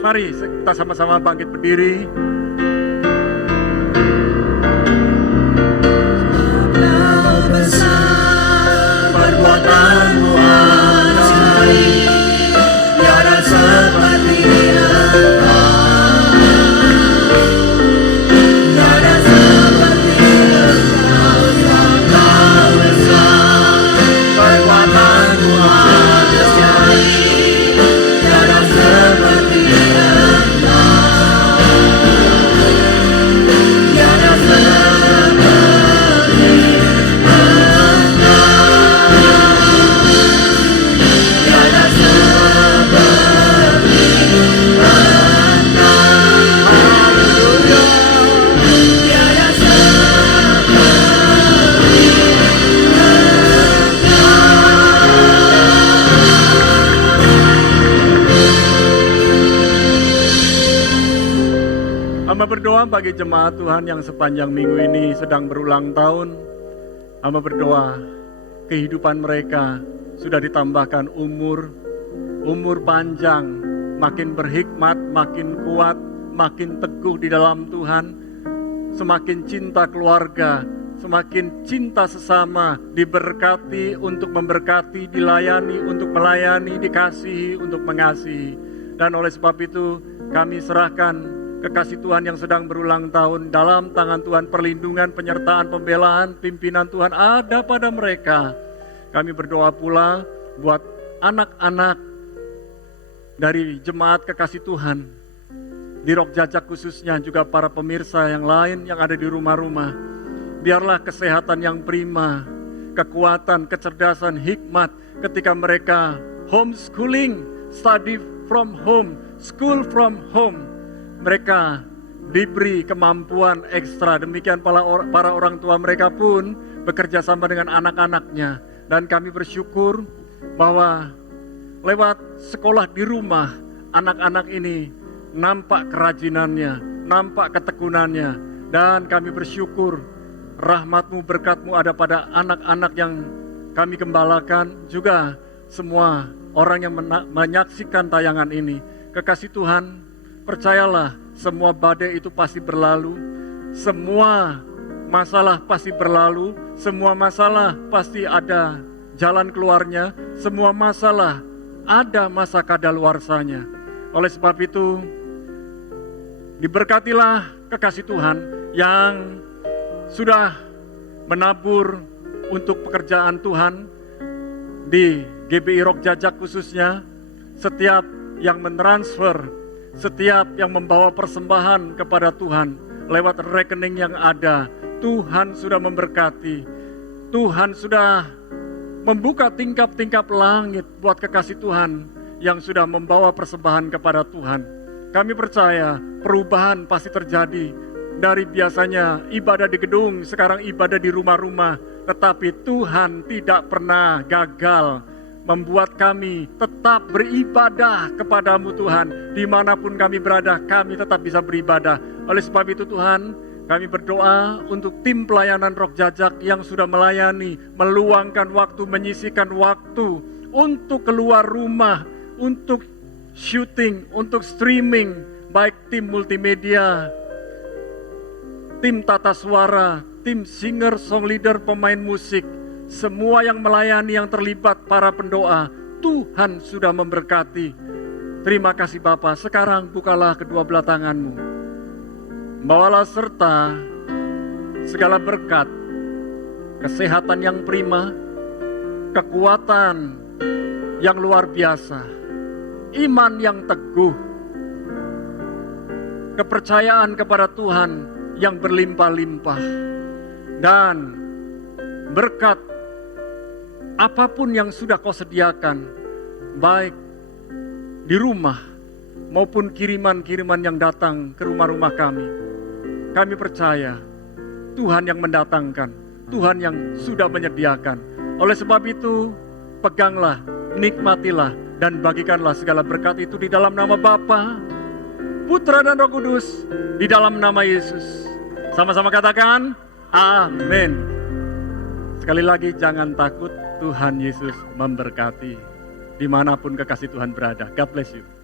Mari kita sama-sama bangkit berdiri. Perbuatanmu ajaib, tiada seperti Engkau, tiada seperti Engkau, Engkau besar. Perbuatanmu ajaib, tiada seperti Engkau, tiada seperti Hamba berdoa bagi jemaat Tuhan yang sepanjang minggu ini sedang berulang tahun. Hamba berdoa kehidupan mereka sudah ditambahkan umur panjang, makin berhikmat, makin kuat, makin teguh di dalam Tuhan, semakin cinta keluarga, semakin cinta sesama, diberkati untuk memberkati, dilayani untuk melayani, dikasihi untuk mengasihi. Dan oleh sebab itu kami serahkan kekasih Tuhan yang sedang berulang tahun dalam tangan Tuhan. Perlindungan, penyertaan, pembelaan, pimpinan Tuhan ada pada mereka. Kami berdoa pula buat anak-anak dari jemaat kekasih Tuhan, di Rok Jajak khususnya, juga para pemirsa yang lain yang ada di rumah-rumah, biarlah kesehatan yang prima, kekuatan, kecerdasan, hikmat ketika mereka homeschooling, study from home, school from home, mereka diberi kemampuan ekstra. Demikian para orang tua mereka pun bekerja sama dengan anak-anaknya. Dan kami bersyukur bahwa lewat sekolah di rumah, anak-anak ini nampak kerajinannya, nampak ketekunannya. Dan kami bersyukur rahmat-Mu, berkat-Mu ada pada anak-anak yang kami gembalakan, juga semua orang yang menyaksikan tayangan ini. Kekasih Tuhan, percayalah, semua badai itu pasti berlalu, semua masalah pasti berlalu, semua masalah pasti ada jalan keluarnya, semua masalah ada masa kadaluarsanya. Oleh sebab itu, diberkatilah kekasih Tuhan yang sudah menabur untuk pekerjaan Tuhan di GBI Rok Jajak khususnya, setiap yang mentransfer, setiap yang membawa persembahan kepada Tuhan lewat rekening yang ada, Tuhan sudah memberkati. Tuhan sudah membuka tingkap-tingkap langit buat kekasih Tuhan yang sudah membawa persembahan kepada Tuhan. Kami percaya perubahan pasti terjadi. Dari biasanya ibadah di gedung, sekarang ibadah di rumah-rumah. Tetapi Tuhan tidak pernah gagal membuat kami tetap beribadah kepadamu Tuhan. Dimanapun kami berada, kami tetap bisa beribadah. Oleh sebab itu Tuhan, kami berdoa untuk tim pelayanan Rok Jajak yang sudah melayani, meluangkan waktu, menyisihkan waktu untuk keluar rumah, untuk syuting, untuk streaming, baik tim multimedia, tim tata suara, tim singer, song leader, pemain musik, semua yang melayani, yang terlibat, para pendoa, Tuhan sudah memberkati. Terima kasih Bapa. Sekarang bukalah kedua belah tanganmu. Bawalah serta segala berkat, kesehatan yang prima, kekuatan yang luar biasa, iman yang teguh, kepercayaan kepada Tuhan yang berlimpah-limpah, dan berkat apapun yang sudah kau sediakan, baik di rumah maupun kiriman-kiriman yang datang ke rumah-rumah kami. Kami percaya Tuhan yang mendatangkan, Tuhan yang sudah menyediakan. Oleh sebab itu, peganglah, nikmatilah, dan bagikanlah segala berkat itu di dalam nama Bapa, Putra dan Roh Kudus, di dalam nama Yesus. Sama-sama katakan, amin. Sekali lagi jangan takut, Tuhan Yesus memberkati dimanapun kekasih Tuhan berada. God bless you.